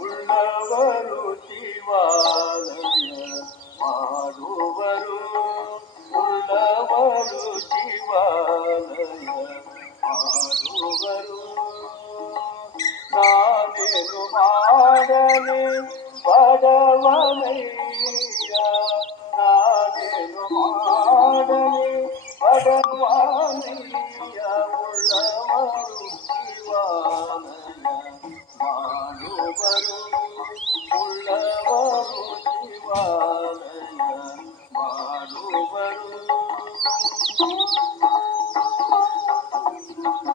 ಉಳ್ಳವರು ಶಿವಾಲಯ ಮಾಡುವರು, ಉಳ್ಳವರು ಶಿವಾಲಯ ಮಾಡುವರು. ನಾನೇನು ಮಾಡಲಿ ಬಡವನಯ್ಯ, ನಾನೇನು ಮಾಡಲಿ ಬಡವನಯ್ಯ.